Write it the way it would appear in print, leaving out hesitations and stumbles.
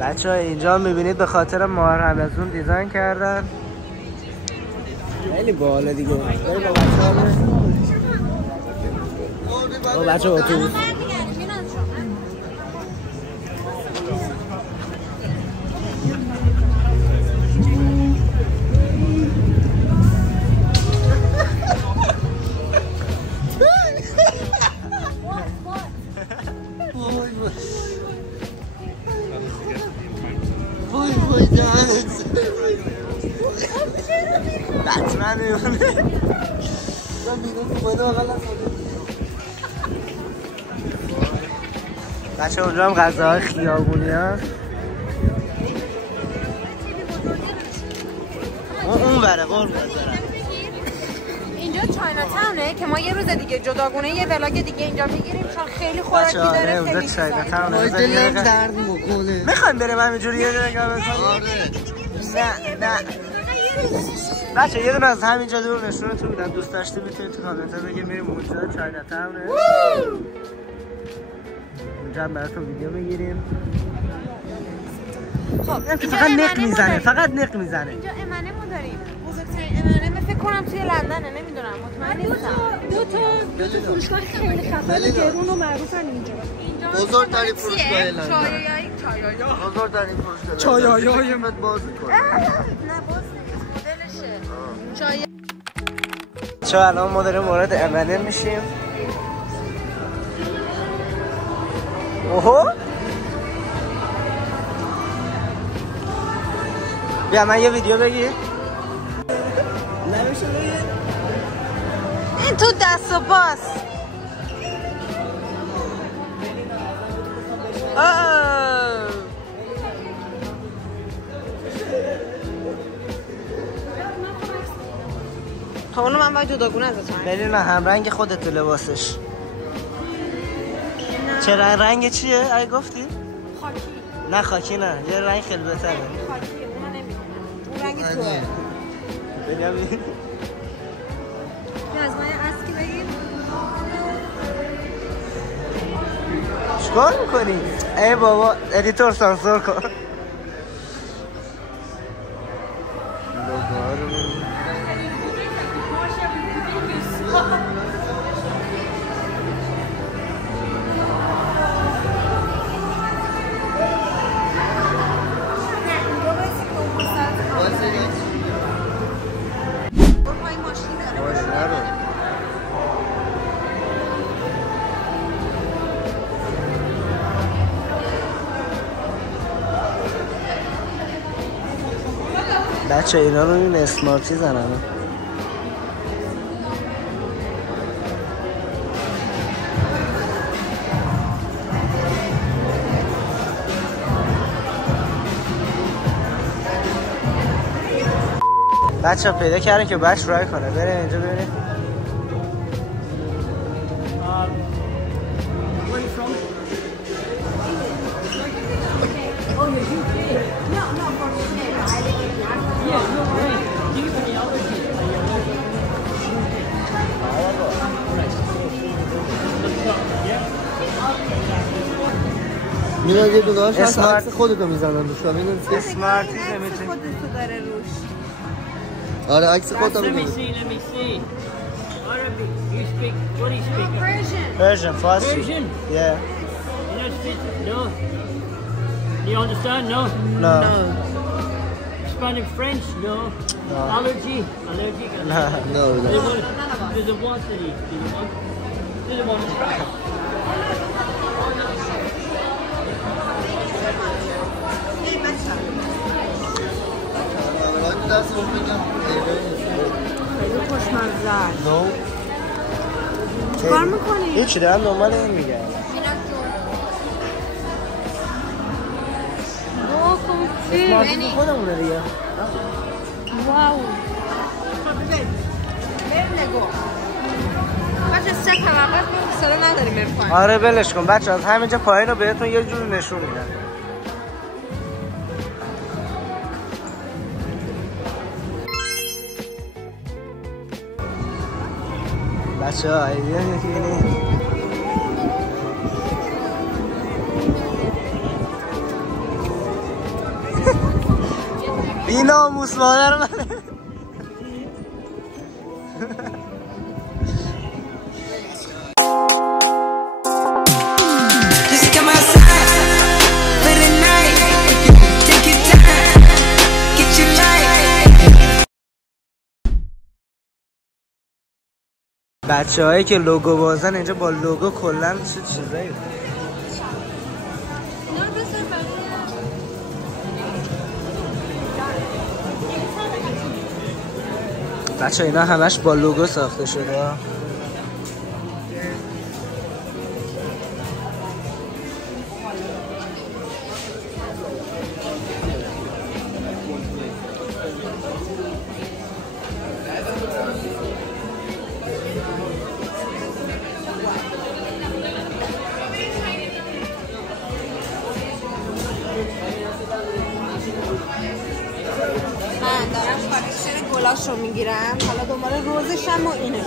بچه ها اینجا میبینید به خاطر ماه رمضان دیزاین کردن. خیلی باحاله دیگه. بریم با بچه ها با بچه ها اتوبوس. بچه اونجا هم غذاهای خیابونی هست. اون بره قرب بذارم. اینجا چاینا تاونه که ما یه روز دیگه جداگونه یه ولاگ دیگه اینجا میگیریم چون خیلی خوراکی داره. اونجا چاینا تاونه. دلم درد میکنه. میخوایم بریم همینجوری یه دونه نگاه بکنیم؟ نه بچه یه دونه از همینجا دور نشونتون میدم. دوست داشتی میتونید تو کامنت ها بگید میریم اونجا چاینا تاونه. اونجا هم براتون ویدیو میگیریم. خب فقط نق میزنه. فقط نق میزنه. اینجا امنمو داریم. بزرگترین امنم فکر کنم توی لندنه. نمیدونم مطمئن نیستم. دو تا فروشگاه خیلی خفن گرون و معروفن اینجا. بزرگترین فروشگاه لندن. چایایی. بزرگترین فروشگاه. چایایی باز کن. نه باز مدلشه. چای. چه الان ما داریم وارد امنم میشیم. اوه بیا من یه ویدیو بگیر. نمیشه بگیر. این تو دست و باز. خب اونو من باید جداگونه ازتون بدون هم رنگ خودت لباسش. چه رنگ چیه؟ ای گفتی؟ خاکی. نه خاکی نه. یه رنگ خیلی بهتره. خاکیه. اونو نمیدونم. اون رنگ توه. بنیامین. از من یه اسکی بگیر. چیکار میکنی؟ ای بابا ادیتور سانسور کن. بچه اینا رو این اسمارتی زنن. بچه پیدا کردن که بچه رای کنه. بریم اینجا ببینیم. میرن یه دونهاش هست عکس خودتو میزنن روش. اسمارتی نمیتونی خودتو داره روش. آره عکس خودتو میزنن. Persian, Farsi. Persian? Yeah. You don't speak? No. You understand? No. No. Spanish, French? No. No. Allergic? No. No. There's a one that he. There's a one. خیلی خوشمزه است. No. کار میکنی؟ هیچی دارم دنبال این میگه. اسمارتی خودمونه دیگه. واو. بریم نگو. بچه سه طبقات ما سالا نداریم بریم پایین. آره بلش کن بچه از همینجا پایین رو بهتون یه جور نشون میدن. بچه ها ایدیا میکنی بی ناموس مادر من بچه هایی که لوگو بازن اینجا با لوگو کلن چه چیزایی بچه اینا همش با لوگو ساخته شده من دارم کالکشن گلاش رو میگیرم حالا دنبال روزشم و اینش